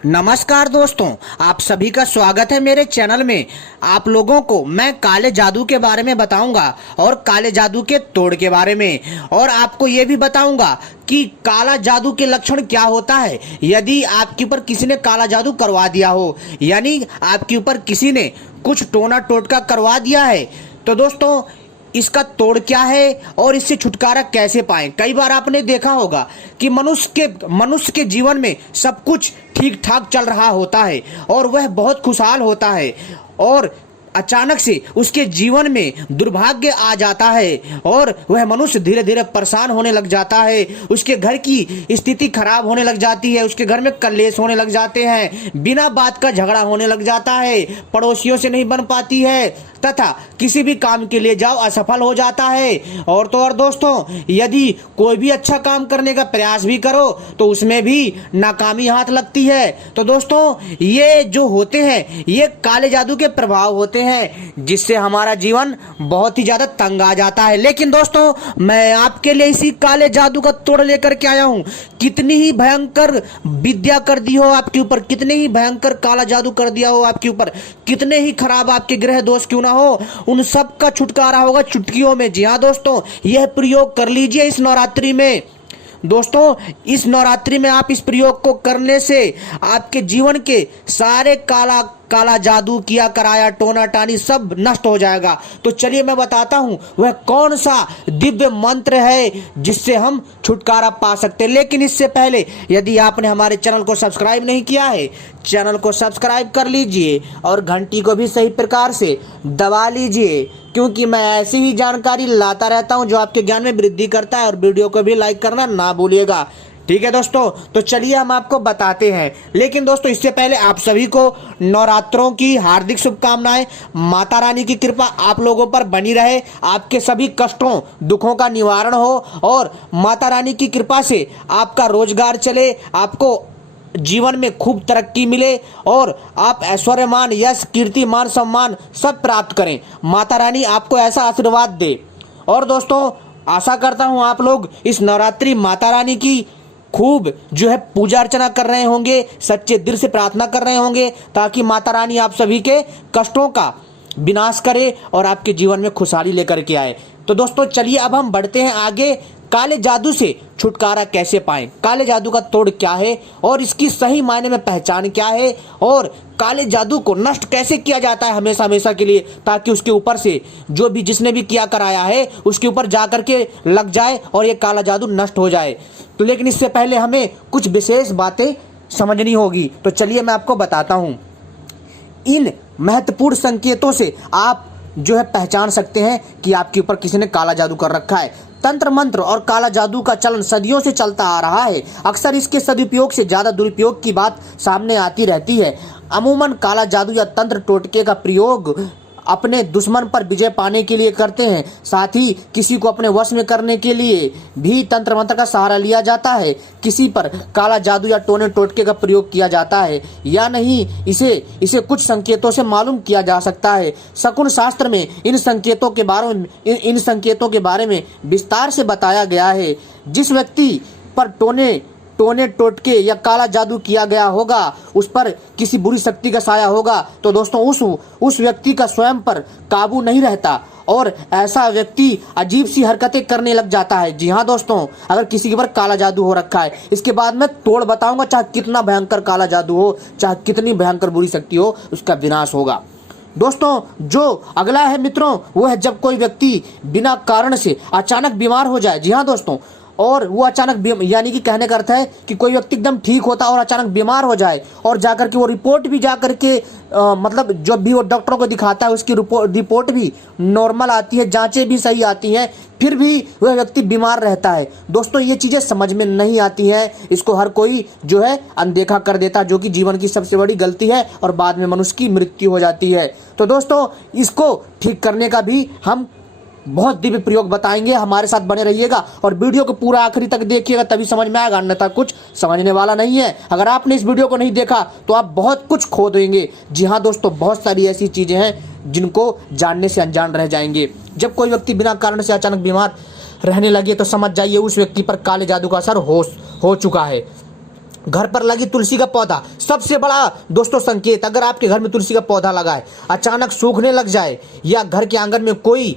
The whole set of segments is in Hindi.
नमस्कार दोस्तों, आप सभी का स्वागत है मेरे चैनल में। आप लोगों को मैं काले जादू के बारे में बताऊंगा और काले जादू के तोड़ के बारे में, और आपको ये भी बताऊंगा कि काला जादू के लक्षण क्या होता है। यदि आपके ऊपर किसी ने काला जादू करवा दिया हो, यानी आपके ऊपर किसी ने कुछ टोना टोटका करवा दिया है, तो दोस्तों इसका तोड़ क्या है और इससे छुटकारा कैसे पाएं। कई बार आपने देखा होगा कि मनुष्य के जीवन में सब कुछ ठीक ठाक चल रहा होता है और वह बहुत खुशहाल होता है, और अचानक से उसके जीवन में दुर्भाग्य आ जाता है और वह मनुष्य धीरे धीरे परेशान होने लग जाता है। उसके घर की स्थिति खराब होने लग जाती है, उसके घर में कलेश होने लग जाते हैं, बिना बात का झगड़ा होने लग जाता है, पड़ोसियों से नहीं बन पाती है, तथा किसी भी काम के लिए जाओ असफल हो जाता है। और तो और दोस्तों, यदि कोई भी अच्छा काम करने का प्रयास भी करो तो उसमें भी नाकामी हाथ लगती है। तो दोस्तों ये जो होते हैं ये काले जादू के प्रभाव होते हैं, जिससे हमारा जीवन बहुत ही ज्यादा तंग आ जाता है। लेकिन दोस्तों मैं आपके लिए इसी काले जादू का तोड़ लेकर के आया हूं। कितनी ही भयंकर विद्या कर दी हो आपके ऊपर, कितने ही भयंकर काला जादू कर दिया हो आपके ऊपर, कितने ही खराब आपके ग्रह दोष क्यों ना हो, उन सब का छुटकारा होगा चुटकियों में। जी हाँ दोस्तों, यह प्रयोग कर लीजिए इस नवरात्रि में। दोस्तों इस नवरात्रि में आप इस प्रयोग को करने से आपके जीवन के सारे काला जादू किया कराया टोना टानी सब नष्ट हो जाएगा। तो चलिए मैं बताता हूं वह कौन सा दिव्य मंत्र है जिससे हम छुटकारा पा सकते हैं। लेकिन इससे पहले यदि आपने हमारे चैनल को सब्सक्राइब नहीं किया है, चैनल को सब्सक्राइब कर लीजिए और घंटी को भी सही प्रकार से दबा लीजिए, क्योंकि मैं ऐसी ही जानकारी लाता रहता हूं जो आपके ज्ञान में वृद्धि करता है। और वीडियो को भी लाइक करना ना भूलिएगा, ठीक है दोस्तों। तो चलिए हम आपको बताते हैं। लेकिन दोस्तों इससे पहले आप सभी को नवरात्रों की हार्दिक शुभकामनाएं। माता रानी की कृपा आप लोगों पर बनी रहे, आपके सभी कष्टों दुखों का निवारण हो, और माता रानी की कृपा से आपका रोजगार चले, आपको जीवन में खूब तरक्की मिले और आप ऐश्वर्यमान, यश, कीर्ति, मान, सम्मान सब प्राप्त करें। माता रानी आपको ऐसा आशीर्वाद दे। और दोस्तों आशा करता हूं आप लोग इस नवरात्रि माता रानी की खूब जो है पूजा अर्चना कर रहे होंगे, सच्चे दिल से प्रार्थना कर रहे होंगे, ताकि माता रानी आप सभी के कष्टों का विनाश करे और आपके जीवन में खुशहाली लेकर के आए। तो दोस्तों चलिए अब हम बढ़ते हैं आगे। काले जादू से छुटकारा कैसे पाएं, काले जादू का तोड़ क्या है और इसकी सही मायने में पहचान क्या है, और काले जादू को नष्ट कैसे किया जाता है हमेशा हमेशा के लिए, ताकि उसके ऊपर से जो भी जिसने भी किया कराया है उसके ऊपर जाकर के लग जाए और ये काला जादू नष्ट हो जाए। तो लेकिन इससे पहले हमें कुछ विशेष बातें समझनी होगी। तो चलिए मैं आपको बताता हूं। इन महत्वपूर्ण संकेतों से आप जो है पहचान सकते हैं कि आपके ऊपर किसी ने काला जादू कर रखा है। तंत्र मंत्र और काला जादू का चलन सदियों से चलता आ रहा है। अक्सर इसके सदुपयोग से ज्यादा दुरुपयोग की बात सामने आती रहती है। अमूमन काला जादू या तंत्र टोटके का प्रयोग अपने दुश्मन पर विजय पाने के लिए करते हैं। साथ ही किसी को अपने वश में करने के लिए भी तंत्र मंत्र का सहारा लिया जाता है। किसी पर काला जादू या टोने टोटके का प्रयोग किया जाता है या नहीं, इसे कुछ संकेतों से मालूम किया जा सकता है। शकुन शास्त्र में इन संकेतों के बारे में विस्तार से बताया गया है। जिस व्यक्ति पर टोने टोटके या काला जादू किया गया होगा उस पर किसी बुरी शक्ति का साया होगा। तो दोस्तों उस व्यक्ति का स्वयं पर काबू नहीं रहता और ऐसा व्यक्ति अजीब सी हरकतें करने लग जाता है। जी हाँ दोस्तों, अगर किसी के ऊपर काला जादू हो रखा है, इसके बाद मैं तोड़ बताऊंगा, चाहे कितना भयंकर काला जादू हो, चाहे कितनी भयंकर बुरी शक्ति हो, उसका विनाश होगा। दोस्तों जो अगला है मित्रों, वो है जब कोई व्यक्ति बिना कारण से अचानक बीमार हो जाए। जी हाँ दोस्तों, और वो अचानक यानी कि कहने का अर्थ है कि कोई व्यक्ति एकदम ठीक होता और अचानक बीमार हो जाए और जाकर के वो रिपोर्ट भी जाकर के मतलब जब भी वो डॉक्टरों को दिखाता है उसकी रिपोर्ट भी नॉर्मल आती है, जांचें भी सही आती हैं, फिर भी वह व्यक्ति बीमार रहता है। दोस्तों ये चीजें समझ में नहीं आती हैं, इसको हर कोई जो है अनदेखा कर देता है, जो कि जीवन की सबसे बड़ी गलती है और बाद में मनुष्य की मृत्यु हो जाती है। तो दोस्तों इसको ठीक करने का भी हम बहुत दिव्य प्रयोग बताएंगे। हमारे साथ बने रहिएगा और वीडियो को पूरा आखिरी तक देखिएगा, तभी समझ में आएगा, अन्यथा कुछ समझने वाला नहीं है। अगर आपने इस वीडियो को नहीं देखा तो आप बहुत कुछ खो देंगे। जी हाँ दोस्तों, बहुत सारी ऐसी चीजें हैं जिनको जानने से अनजान रह जाएंगे। जब कोई व्यक्ति बिना कारण से अचानक बीमार रहने लगे तो समझ जाइए उस व्यक्ति पर काले जादू का असर हो चुका है। घर पर लगी तुलसी का पौधा सबसे बड़ा दोस्तों संकेत। अगर आपके घर में तुलसी का पौधा लगा है, अचानक सूखने लग जाए या घर के आंगन में कोई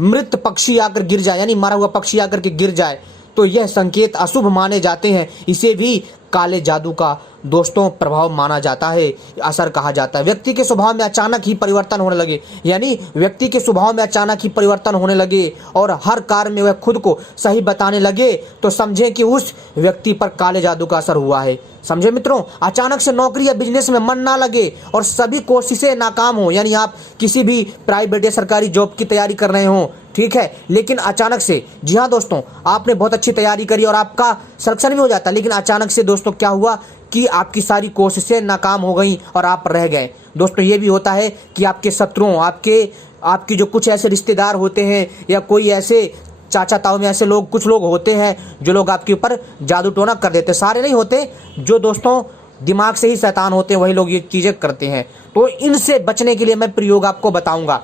मृत पक्षी आकर गिर जाए, यानी मरा हुआ पक्षी आकर के गिर जाए, तो यह संकेत अशुभ माने जाते हैं। इसे भी काले जादू का दोस्तों प्रभाव माना जाता है, असर कहा जाता है। व्यक्ति के स्वभाव में अचानक ही परिवर्तन होने लगे, यानी व्यक्ति के स्वभाव में अचानक ही परिवर्तन होने लगे और हर कार्य में वह खुद को सही बताने लगे, तो समझें कि उस व्यक्ति पर काले जादू का असर हुआ है। समझे मित्रों, अचानक से नौकरी या बिजनेस में मन ना लगे और सभी कोशिशें नाकाम हो, यानी आप किसी भी प्राइवेट या सरकारी जॉब की तैयारी कर रहे हो, ठीक है, लेकिन अचानक से, जी हाँ दोस्तों, आपने बहुत अच्छी तैयारी करी और आपका सिलेक्शन भी हो जाता, लेकिन अचानक से दोस्तों क्या हुआ कि आपकी सारी कोशिशें नाकाम हो गई और आप रह गए। दोस्तों ये भी होता है कि आपके शत्रुओं, आपकी जो कुछ ऐसे रिश्तेदार होते हैं या कोई ऐसे चाचा ताऊ में ऐसे लोग, कुछ लोग होते हैं जो लोग आपके ऊपर जादू टोना कर देते। सारे नहीं होते, जो दोस्तों दिमाग से ही शैतान होते हैं वही लोग ये चीज़ें करते हैं। तो इनसे बचने के लिए मैं प्रयोग आपको बताऊंगा,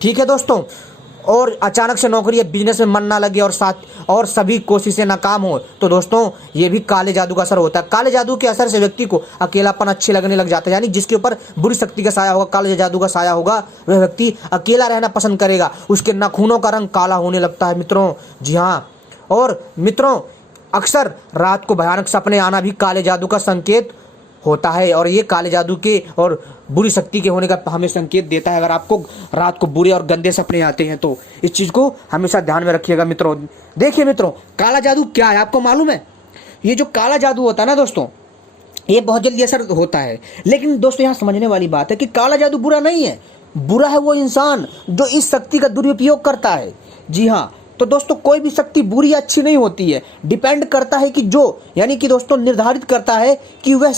ठीक है दोस्तों। और अचानक से नौकरी या बिजनेस में मन ना लगे और सभी कोशिशें नाकाम हो, तो दोस्तों ये भी काले जादू का असर होता है। काले जादू के असर से व्यक्ति को अकेलापन अच्छे लगने लग जाता है, यानी जिसके ऊपर बुरी शक्ति का साया होगा, काले जादू का साया होगा, वह व्यक्ति अकेला रहना पसंद करेगा। उसके नाखूनों का रंग काला होने लगता है मित्रों, जी हाँ। और मित्रों अक्सर रात को भयानक सपने आना भी काले जादू का संकेत होता है, और ये काले जादू के और बुरी शक्ति के होने का हमें संकेत देता है। अगर आपको रात को बुरे और गंदे सपने आते हैं तो इस चीज़ को हमेशा ध्यान में रखिएगा मित्रों। देखिए मित्रों, काला जादू क्या है आपको मालूम है? ये जो काला जादू होता है ना दोस्तों, ये बहुत जल्दी असर होता है, लेकिन दोस्तों यहाँ समझने वाली बात है कि काला जादू बुरा नहीं है। बुरा है वो इंसान जो इस शक्ति का दुरुपयोग करता है। जी हाँ, तो दोस्तों कोई भी शक्ति बुरी या अच्छी नहीं होती है, डिपेंड करता है कि जो, यानी कि दोस्तों निर्धारित करता है कि वह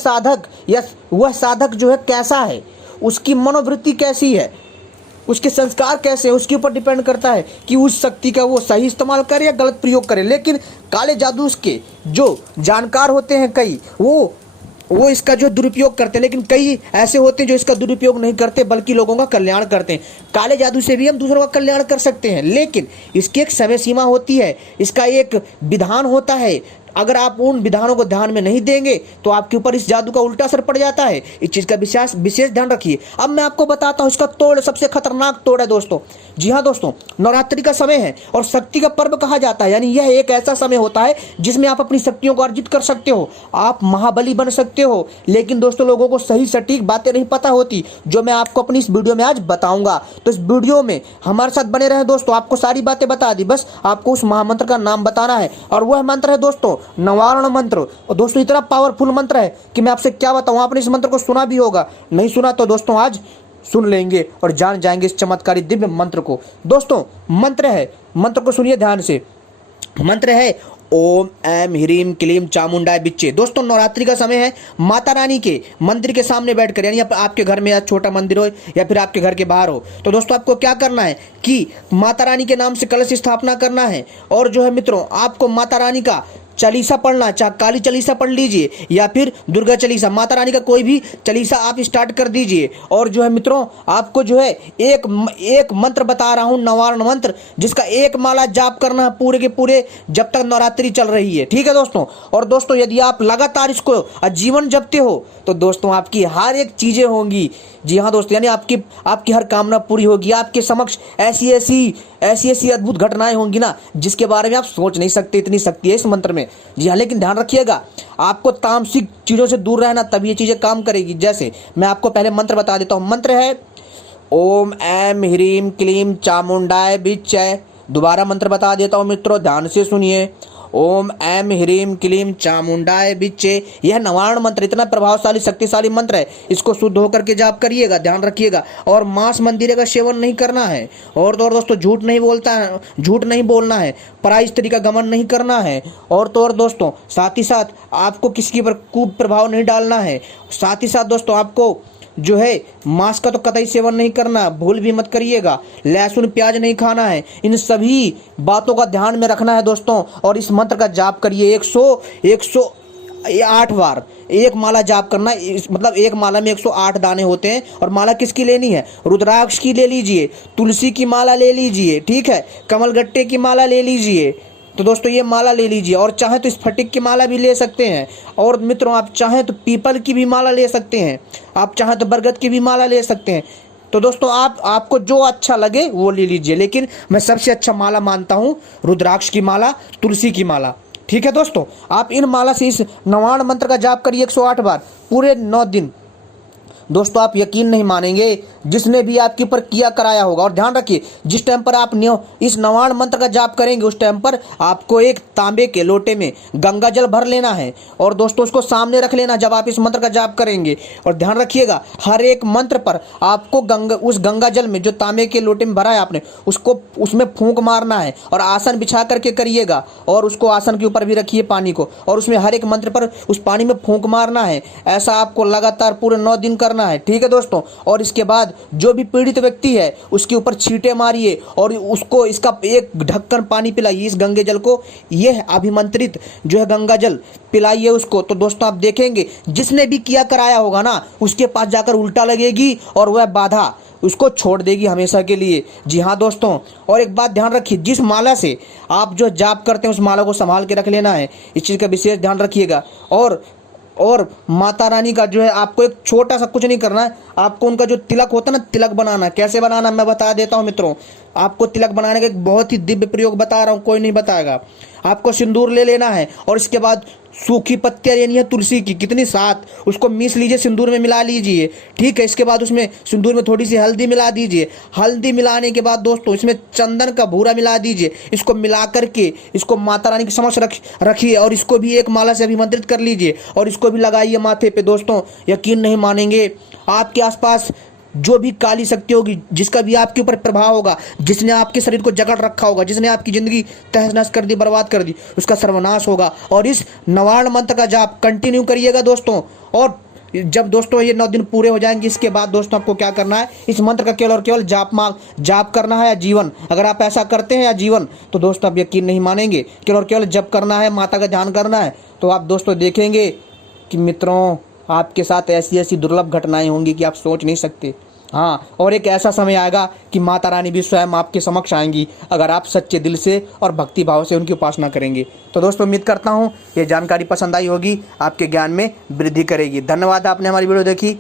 साधक जो है कैसा है, उसकी मनोवृत्ति कैसी है, उसके संस्कार कैसे है, उसके ऊपर डिपेंड करता है कि उस शक्ति का वो सही इस्तेमाल करे या गलत प्रयोग करे। लेकिन काले जादू के जो जानकार होते हैं कई, वो इसका जो दुरुपयोग करते हैं, लेकिन कई ऐसे होते हैं जो इसका दुरुपयोग नहीं करते बल्कि लोगों का कल्याण करते हैं। काले जादू से भी हम दूसरों का कल्याण कर सकते हैं, लेकिन इसकी एक समय सीमा होती है, इसका एक विधान होता है। अगर आप उन विधानों को ध्यान में नहीं देंगे तो आपके ऊपर इस जादू का उल्टा असर पड़ जाता है। इस चीज़ का विशेष ध्यान रखिए। अब मैं आपको बताता हूँ इसका तोड़, सबसे खतरनाक तोड़ है दोस्तों। जी हाँ दोस्तों, नवरात्रि का समय है और शक्ति का पर्व कहा जाता है, यानी यह एक ऐसा समय होता है जिसमें आप अपनी शक्तियों को अर्जित कर सकते हो, आप महाबली बन सकते हो। लेकिन दोस्तों लोगों को सही सटीक बातें नहीं पता होती, जो मैं आपको अपनी इस वीडियो में आज बताऊंगा। तो इस वीडियो में हमारे साथ बने रहे दोस्तों, आपको सारी बातें बता दी, बस आपको उस महामंत्र का नाम बताना है, और वह मंत्र है दोस्तों नवारण मंत्र। और दोस्तों इतना पावरफुल मंत्र है कि मैं आपसे क्या बताऊं, आपने इस मंत्र को सुना भी होगा, नहीं सुना तो दोस्तों आज सुन लेंगे और जान जाएंगे इस चमत्कारी दिव्य मंत्र को। दोस्तों मंत्र को सुनिए ध्यान से। मंत्र है ओम ऐम ह्रीम क्लीम चामुंडाय बिच्चे। दोस्तों नवरात्रि का समय है, माता रानी के मंदिर के सामने बैठकर, यानी आपके घर में या छोटा मंदिर हो या फिर आपके घर के बाहर हो, तो दोस्तों आपको क्या करना है कि माता रानी के नाम से कलश स्थापना करना है। और जो है मित्रों आपको माता रानी का चालीसा पढ़ना, चाहे काली चालीसा पढ़ लीजिए या फिर दुर्गा चालीसा, माता रानी का कोई भी चालीसा आप स्टार्ट कर दीजिए। और जो है मित्रों आपको जो है एक मंत्र बता रहा हूं, नवारण मंत्र, जिसका एक माला जाप करना है पूरे के पूरे जब तक नवरात्रि चल रही है, ठीक है दोस्तों। और दोस्तों यदि आप लगातार इसको जीवन जपते हो तो दोस्तों आपकी हर एक चीजें होंगी। जी हाँ दोस्तों, यानी आपकी हर कामना पूरी होगी, आपके समक्ष ऐसी अद्भुत घटनाएं होंगी ना जिसके बारे में आप सोच नहीं सकते, इतनी शक्ति है इस मंत्र में। जी हाँ, लेकिन ध्यान रखिएगा आपको तामसिक चीजों से दूर रहना, तब ये चीजें काम करेगी। जैसे मैं आपको पहले मंत्र बता देता हूँ। मंत्र है ओम ऐम ह्रीम क्लीम चामुंडाय बिच्चय। दोबारा मंत्र बता देता हूँ मित्रों, ध्यान से सुनिए। ओम ऐम ह्रीम क्लीम चामुंडाय बिच्चे। यह नवारण मंत्र इतना प्रभावशाली शक्तिशाली मंत्र है, इसको शुद्ध होकर के जाप करिएगा, ध्यान रखिएगा। और मांस मंदिरे का सेवन नहीं करना है, और तो और दोस्तों झूठ नहीं बोलना है, पराई स्त्री का गमन नहीं करना है, और तो और दोस्तों साथ ही साथ आपको किसी पर कुप्रभाव नहीं डालना है। साथ ही साथ दोस्तों आपको जो है मांस का तो कतई सेवन नहीं करना, भूल भी मत करिएगा। लहसुन प्याज नहीं खाना है, इन सभी बातों का ध्यान में रखना है दोस्तों। और इस मंत्र का जाप करिए 108 बार। एक माला जाप करना, मतलब एक माला में 108 दाने होते हैं। और माला किसकी लेनी है? रुद्राक्ष की ले लीजिए, तुलसी की माला ले लीजिए, ठीक है, कमलगट्टे की माला ले लीजिए, तो दोस्तों ये माला ले लीजिए, और चाहे तो स्फटिक की माला भी ले सकते हैं, और मित्रों आप चाहें तो पीपल की भी माला ले सकते हैं, आप चाहें तो बरगद की भी माला ले सकते हैं। तो दोस्तों आपको जो अच्छा लगे वो ले लीजिए, लेकिन मैं सबसे अच्छा माला मानता हूँ रुद्राक्ष की माला, तुलसी की माला। ठीक है दोस्तों, आप इन माला से इस नवाण मंत्र का जाप करिए 108 बार पूरे 9 दिन। दोस्तों आप यकीन नहीं मानेंगे, जिसने भी आपके ऊपर किया कराया होगा, और ध्यान रखिए जिस टाइम पर आप इस नवाण मंत्र का जाप करेंगे उस टाइम पर आपको एक तांबे के लोटे में गंगा जल भर लेना है, और दोस्तों उसको सामने रख लेना जब आप इस मंत्र का जाप करेंगे। और ध्यान रखिएगा हर एक मंत्र पर आपको उस गंगा जल में जो तांबे के लोटे में भरा है आपने, उसको उसमें फूंक मारना है, और आसन बिछा करके करिएगा, और उसको आसन के ऊपर भी रखिए पानी को, और उसमें हर एक मंत्र पर उस पानी में फूंक मारना है। ऐसा आपको लगातार पूरे 9 दिन करना है। ठीक है दोस्तों, और इसके बाद जो भी पीड़ित व्यक्ति है उसके ऊपर छींटे मारिए, और उसको इसका एक ढक्कन पानी पिलाइए, इस गंगे जल को, यह अभिमंत्रित जो है गंगा जल पिलाइए उसको। तो दोस्तों आप देखेंगे जिसने भी किया कराया होगा ना, उसके पास जाकर उल्टा लगेगी और वह बाधा उसको छोड़ देगी हमेशा के लिए। जी हाँ दोस्तों, और एक बात ध्यान रखिए, जिस माला से आप जो जाप करते हैं उस माला को संभाल के रख लेना है, इस चीज़ का विशेष ध्यान रखिएगा। और माता रानी का जो है आपको एक छोटा सा कुछ नहीं करना है, आपको उनका जो तिलक होता है ना, तिलक बनाना। कैसे बनाना मैं बता देता हूँ मित्रों, आपको तिलक बनाने का एक बहुत ही दिव्य प्रयोग बता रहा हूँ, कोई नहीं बताएगा। आपको सिंदूर ले लेना है, और इसके बाद सूखी पत्तियाँ लेनी है तुलसी की, कितनी 7, उसको मीस लीजिए, सिंदूर में मिला लीजिए। ठीक है, इसके बाद उसमें सिंदूर में थोड़ी सी हल्दी मिला दीजिए। हल्दी मिलाने के बाद दोस्तों इसमें चंदन का भूरा मिला दीजिए। इसको मिला करके इसको माता रानी के समक्ष रखिए, और इसको भी एक माला से अभिमंत्रित कर लीजिए, और इसको भी लगाइए माथे पे। दोस्तों यकीन नहीं मानेंगे, आपके आसपास जो भी काली शक्ति होगी, जिसका भी आपके ऊपर प्रभाव होगा, जिसने आपके शरीर को जकड़ रखा होगा, जिसने आपकी जिंदगी तहस नहस कर दी, बर्बाद कर दी, उसका सर्वनाश होगा। और इस नवाण मंत्र का जाप कंटिन्यू करिएगा दोस्तों। और जब दोस्तों ये 9 दिन पूरे हो जाएंगे, इसके बाद दोस्तों आपको क्या करना है, इस मंत्र का केवल और केवल जाप करना है या जीवन। अगर आप ऐसा करते हैं या जीवन, तो दोस्तों आप यकीन नहीं मानेंगे, केवल और केवल जप करना है, माता का ध्यान करना है, तो आप दोस्तों देखेंगे कि मित्रों आपके साथ ऐसी ऐसी दुर्लभ घटनाएं होंगी कि आप सोच नहीं सकते। हाँ, और एक ऐसा समय आएगा कि माता रानी भी स्वयं आपके समक्ष आएंगी, अगर आप सच्चे दिल से और भक्ति भाव से उनकी उपासना करेंगे। तो दोस्तों उम्मीद करता हूँ ये जानकारी पसंद आई होगी, आपके ज्ञान में वृद्धि करेगी। धन्यवाद, आपने हमारी वीडियो देखी।